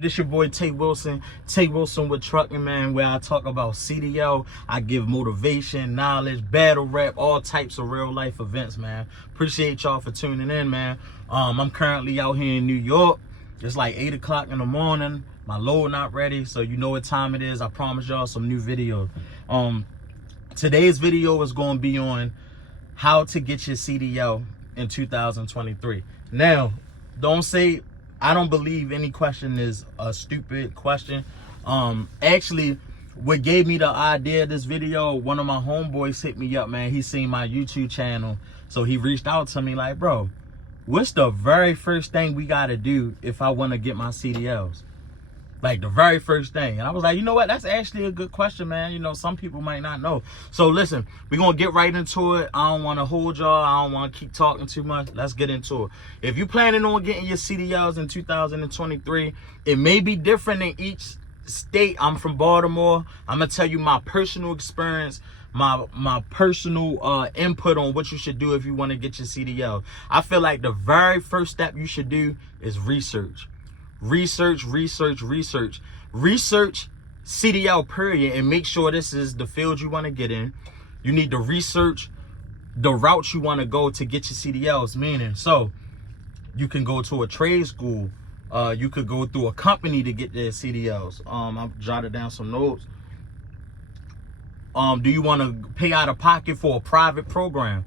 This your boy Tay Wilson with Trucking, man, where I talk about CDL. I give motivation, knowledge, battle rap, all types of real life events, man. Appreciate y'all for tuning in, man. I'm currently out here in New York. It's like 8 o'clock in the morning. My load not ready, so you know what time it is. I promise y'all some new videos. Today's video is going to be on how to get your CDL in 2023. Now, don't say I don't believe any question is a stupid question. Actually, what gave me the idea of this video, one of my homeboys hit me up, man. He seen my YouTube channel, so he reached out to me like, bro, what's the very first thing we got to do if I want to get my CDLs? Like the very first thing. And I was like, you know what? That's actually a good question, man. You know, some people might not know. So listen, we're going to get right into it. I don't want to hold y'all. I don't want to keep talking too much. Let's get into it. If you're planning on getting your CDLs in 2023, it may be different in each state. I'm from Baltimore. I'm going to tell you my personal experience, my personal input on what you should do if you want to get your CDL. I feel like the very first step you should do is research. Research CDL period, and make sure this is the field you want to get in. You need to research the route you want to go to get your CDLs, meaning so you can go to a trade school, you could go through a company to get their CDLs. I've jotted down some notes. Do you want to pay out of pocket for a private program?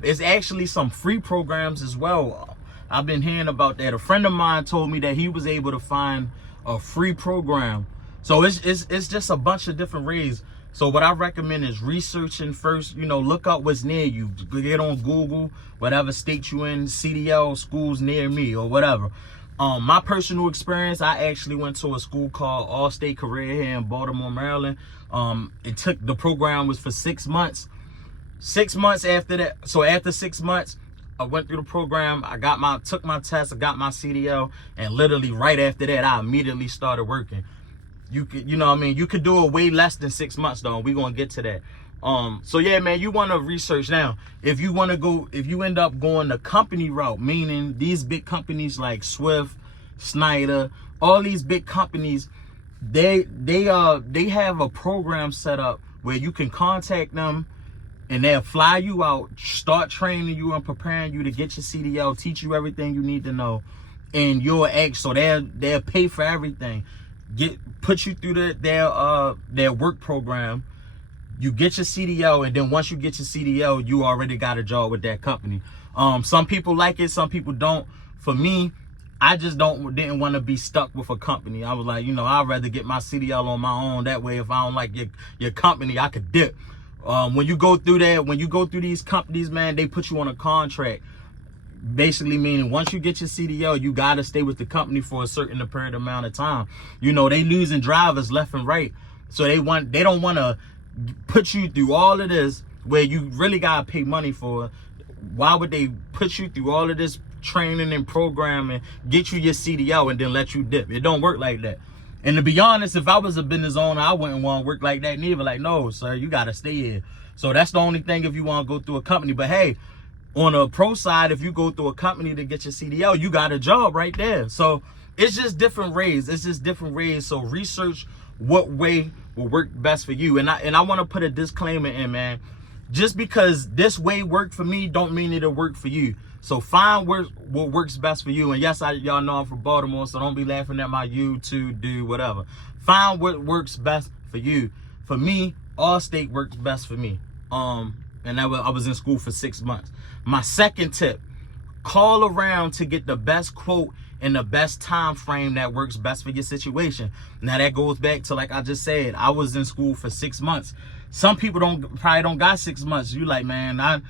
There's actually some free programs as well. I've been hearing about that. A friend of mine told me that he was able to find a free program. So it's just a bunch of different ways. So what I recommend is researching first. You know, look up what's near you. Get on Google, whatever state you in, CDL schools near me or whatever. My personal experience, I actually went to a school called All State Career here in Baltimore, Maryland. The program was for 6 months. 6 months after that, so after 6 months, I went through the program, took my test, I got my CDL, and literally right after that, I immediately started working. You know what I mean? You could do it way less than 6 months though. We're gonna get to that. So yeah, man, you wanna research now. If you end up going the company route, meaning these big companies like Swift, Snyder, all these big companies, they have a program set up where you can contact them, and they'll fly you out, start training you and preparing you to get your CDL, teach you everything you need to know, and you'll act. So they'll pay for everything, put you through their work program. You get your CDL, and then once you get your CDL, you already got a job with that company. Some people like it, some people don't. For me, I just didn't want to be stuck with a company. I was like, you know, I'd rather get my CDL on my own. That way, if I don't like your company, I could dip. When you go through these companies, man, they put you on a contract. Basically meaning once you get your CDL, you got to stay with the company for a certain period amount of time. You know, they losing drivers left and right. So they don't want to put you through all of this where you really got to pay money for it. Why would they put you through all of this training and programming, get you your CDL, and then let you dip? It don't work like that. And to be honest, if I was a business owner, I wouldn't want to work like that neither. Like, no, sir, you got to stay here. So that's the only thing if you want to go through a company. But hey, on a pro side, if you go through a company to get your CDL, you got a job right there. So it's just different ways. So research what way will work best for you. And I want to put a disclaimer in, man. Just because this way worked for me don't mean it'll work for you. So find what works best for you. And yes, y'all know I'm from Baltimore, so don't be laughing at my YouTube, dude, whatever. Find what works best for you. For me, Allstate works best for me. And I was in school for 6 months. My second tip, call around to get the best quote and the best time frame that works best for your situation. Now that goes back to, like I just said, I was in school for 6 months. Some people probably don't got 6 months. You like, man,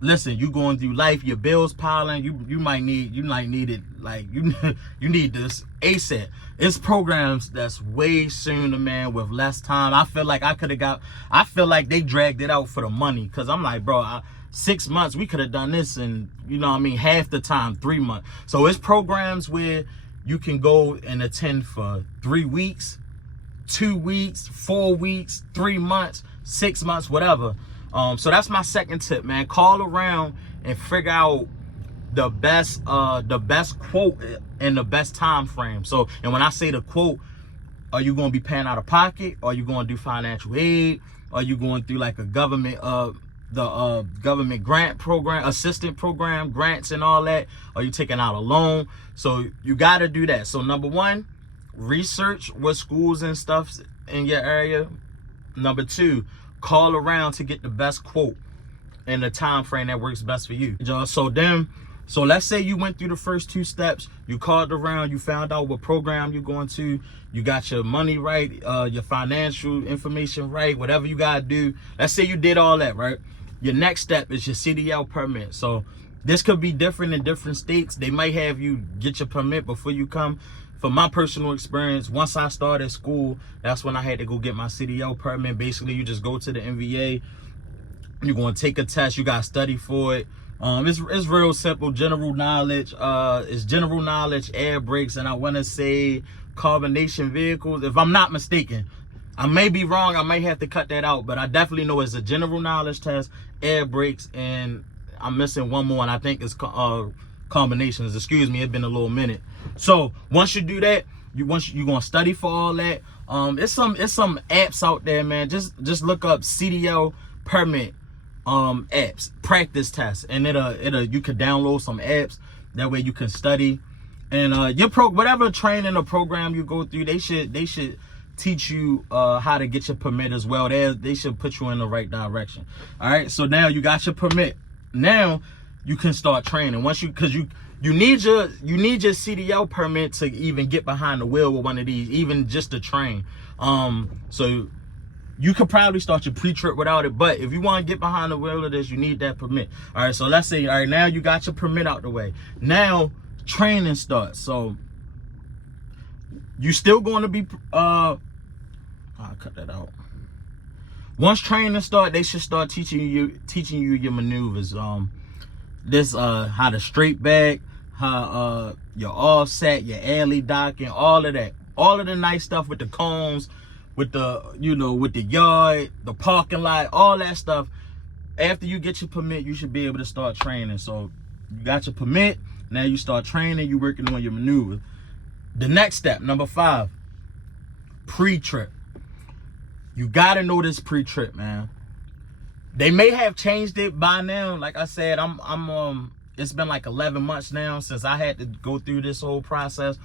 listen, you going through life, your bills piling, you might need it, like you need this ASAP. It's programs that's way sooner, man, with less time. I feel like they dragged it out for the money, because I'm like, bro, 6 months, we could have done this in, you know what I mean, half the time, 3 months. So it's programs where you can go and attend for 3 weeks, 2 weeks, 4 weeks, 3 months, 6 months, whatever. So that's my second tip, man. Call around and figure out the best quote and the best time frame. So, and when I say the quote, are you going to be paying out of pocket? Are you going to do financial aid? Are you going through like a government government grant program, assistant program, grants and all that? Are you taking out a loan? So you got to do that. So number one, research what schools and stuff in your area. Number two, call around to get the best quote and the time frame that works best for you. So let's say you went through the first two steps, you called around, you found out what program you're going to, you got your money right, your financial information right, whatever you gotta do. Let's say you did all that, right? Your next step is your CDL permit. So this could be different in different states. They might have you get your permit before you come. For my personal experience, once I started school, that's when I had to go get my CDL permit. Basically, you just go to the NVA, you're going to take a test, you got to study for it. It's real simple, general knowledge. It's general knowledge, air brakes, and I want to say combination vehicles, if I'm not mistaken. I may be wrong, I may have to cut that out, but I definitely know it's a general knowledge test, air brakes, and I'm missing one more, and I think it's combinations. Excuse me, it's been a little minute. So once you do that, you're gonna study for all that. It's some apps out there, man. Just look up CDL permit apps, practice tests, and you could download some apps. That way you can study, and whatever training or program you go through, they should teach you how to get your permit as well. They should put you in the right direction. All right, so now you got your permit. Now you can start training. Because you need your CDL permit to even get behind the wheel with one of these, even just to train. So you could probably start your pre-trip without it, but if you want to get behind the wheel of this, you need that permit. All right, so let's say, all right, now you got your permit out the way. Now training starts. So you still going to be I'll cut that out. Once training start, they should start teaching you your maneuvers. How to straight back, how your offset, your alley docking, all of that, all of the nice stuff with the cones, with the with the yard, the parking lot, all that stuff. After you get your permit, you should be able to start training. So you got your permit, now you start training, you working on your maneuvers. The next step, number 5, pre-trip. You gotta know this pre-trip, man. They may have changed it by now. Like I said, it's been like 11 months now since I had to go through this whole process.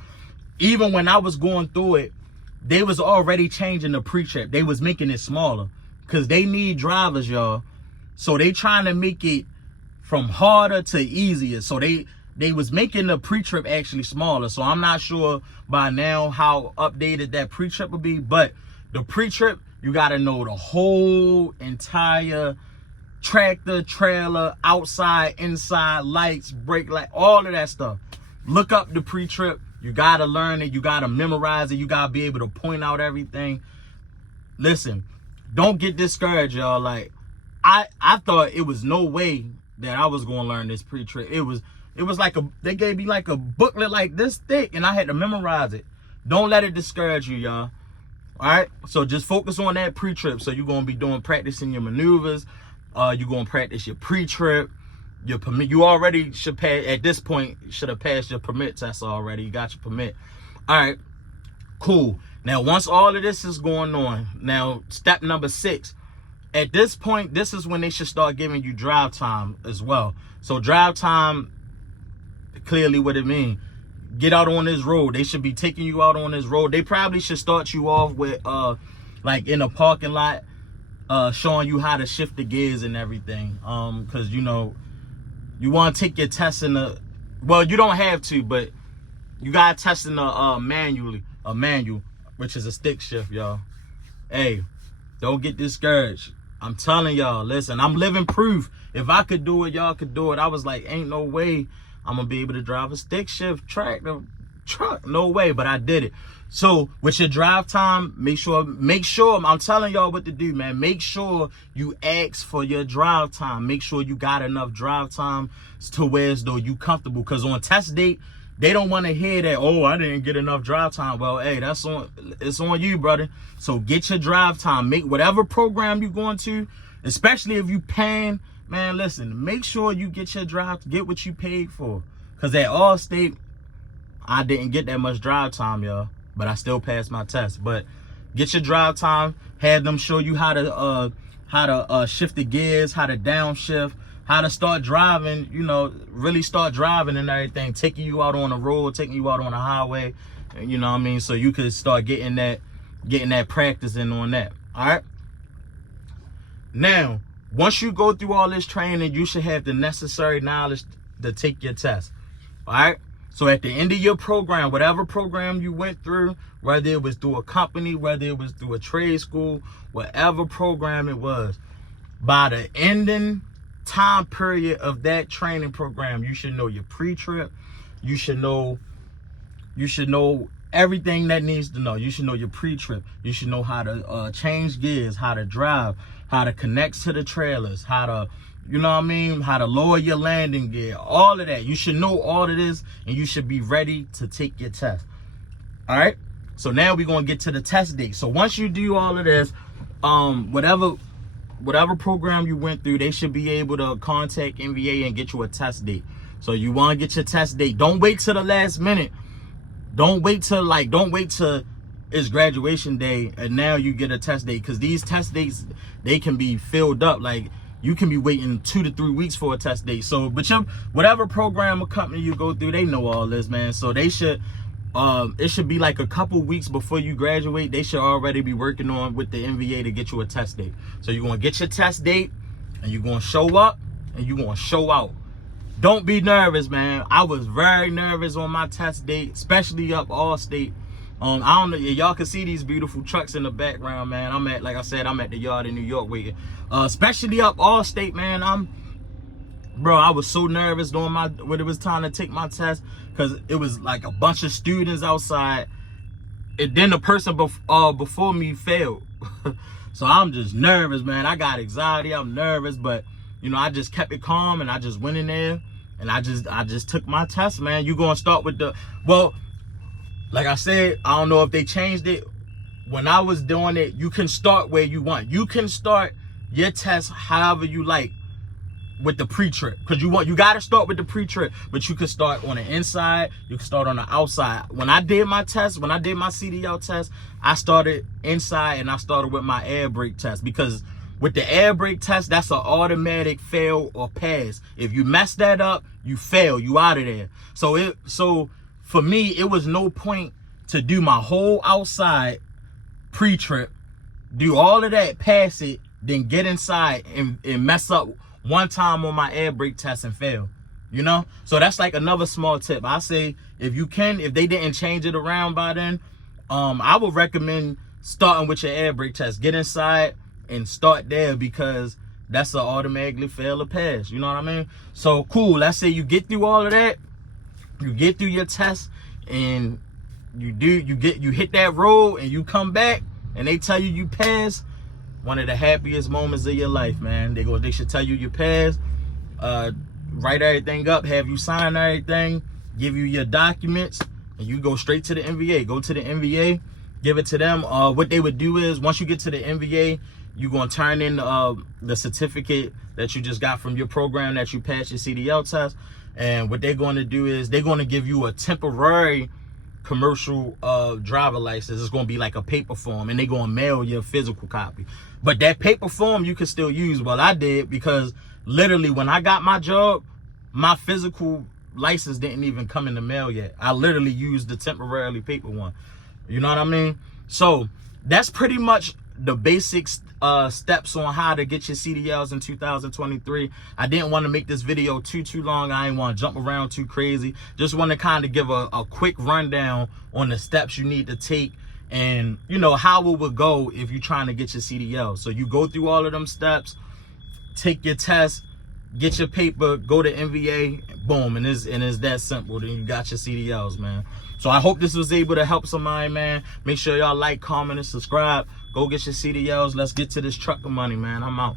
Even when I was going through it, they was already changing the pre-trip. They was making it smaller because they need drivers, y'all. So they trying to make it from harder to easier. So they was making the pre-trip actually smaller. So I'm not sure by now how updated that pre-trip will be, but the pre-trip, you got to know the whole entire tractor, trailer, outside, inside, lights, brake light, all of that stuff. Look up the pre-trip. You got to learn it. You got to memorize it. You got to be able to point out everything. Listen, don't get discouraged, y'all. Like, I thought it was no way that I was going to learn this pre-trip. It was like they gave me like a booklet like this thick, and I had to memorize it. Don't let it discourage you, y'all. All right, so just focus on that pre-trip. So you're going to be practicing your maneuvers. You're going to practice your pre-trip, your permit. You already should pass, at this point, should have passed your permit test already. You got your permit. All right, cool. Now, once all of this is going on, now step number 6. At this point, this is when they should start giving you drive time as well. So drive time, clearly what it means. Get out on this road. They should be taking you out on this road. They probably should start you off with like in a parking lot, showing you how to shift the gears and everything. Because you want to take your test in the, well, you don't have to, but you got to test in the manual, which is a stick shift, y'all. Hey, don't get discouraged. I'm telling y'all, listen, I'm living proof. If I could do it, y'all could do it. I was like, ain't no way I'm gonna be able to drive a stick shift tractor truck. No way, but I did it. So with your drive time, make sure, I'm telling y'all what to do, man. Make sure you ask for your drive time. Make sure you got enough drive time to where as though you comfortable. Because on test date, they don't want to hear that, oh, I didn't get enough drive time. Well, hey, it's on you, brother. So get your drive time. Make whatever program you're going to, especially if you paying man, listen, make sure you get your drive, get what you paid for. Because at Allstate, I didn't get that much drive time, y'all, but I still passed my test. But get your drive time, have them show you how to shift the gears, how to downshift, how to start driving, you know, really start driving and everything, taking you out on the road, taking you out on the highway, you know what I mean? So you could start getting that practice in on that, all right? Now, once you go through all this training, you should have the necessary knowledge to take your test, all right? So at the end of your program, whatever program you went through, whether it was through a company, whether it was through a trade school, whatever program it was, by the ending time period of that training program, you should know your pre-trip. You should know everything that needs to know. You should know your pre-trip. You should know how to change gears, how to drive, how to connect to the trailers, how to, you know what I mean, how to lower your landing gear, all of that. You should know all of this, and you should be ready to take your test. All right? So now we're going to get to the test date. So once you do all of this, whatever program you went through, they should be able to contact NVA and get you a test date. So you want to get your test date. Don't wait till the last minute. Don't wait till it's graduation day and now you get a test date, because these test dates, they can be filled up. Like, you can be waiting 2 to 3 weeks for a test date. So, but whatever program or company you go through, they know all this, man. So they should, it should be like a couple weeks before you graduate. They should already be working on with the NVA to get you a test date. So you're going to get your test date, and you're going to show up, and you're going to show out. Don't be nervous, man. I was very nervous on my test date, especially up Allstate. I don't know, y'all can see these beautiful trucks in the background, man. Like I said, I'm at the yard in New York waiting. Especially up Allstate, man. I was so nervous when it was time to take my test, because it was like a bunch of students outside, and then the person before me failed. So I'm just nervous, man. I got anxiety. I'm nervous, but you know, I just kept it calm, and I just went in there, and I just took my test, man. You're gonna start with like I said, I don't know if they changed it. When I was doing it, you can start where you want. You can start your test however you like with the pre-trip, because you got to start with the pre-trip, but you can start on the inside, you can start on the outside. When I did my test, when I did my CDL test, I started inside, and I started with my air brake test, because with the air brake test, that's an automatic fail or pass. If you mess that up, you fail, you out of there. So for me, it was no point to do my whole outside pre-trip, do all of that, pass it, then get inside and mess up one time on my air brake test and fail, you know? So that's like another small tip. I say, if they didn't change it around by then, I would recommend starting with your air brake test. Get inside and start there, because that's an automatically fail or pass, you know what I mean? So cool, let's say you get through all of that, you get through your test, and you hit that road, and you come back, and they tell you passed. One of the happiest moments of your life, man. They should tell you you passed, write everything up, have you sign everything, give you your documents, and you go straight to the NVA. Go to the NVA, give it to them. What they would do is, once you get to the NVA, you're going to turn in the certificate that you just got from your program that you passed your CDL test. And what they're going to do is they're going to give you a temporary commercial driver license. It's going to be like a paper form, and they're going to mail you a physical copy. But that paper form you can still use. Well, I did, because literally when I got my job, my physical license didn't even come in the mail yet. I literally used the temporarily paper one. You know what I mean? So that's pretty much the basic steps on how to get your CDLs in 2023. I didn't want to make this video too long. I didn't want to jump around too crazy. Just want to kind of give a quick rundown on the steps you need to take, and you know how it would go if you're trying to get your CDL. So you go through all of them steps, take your test, get your paper, go to NVA, boom, and it's that simple. Then you got your CDLs, man. So I hope this was able to help somebody, man. Make sure y'all like, comment, and subscribe. Go get your CDLs. Let's get to this truck of money, man. I'm out.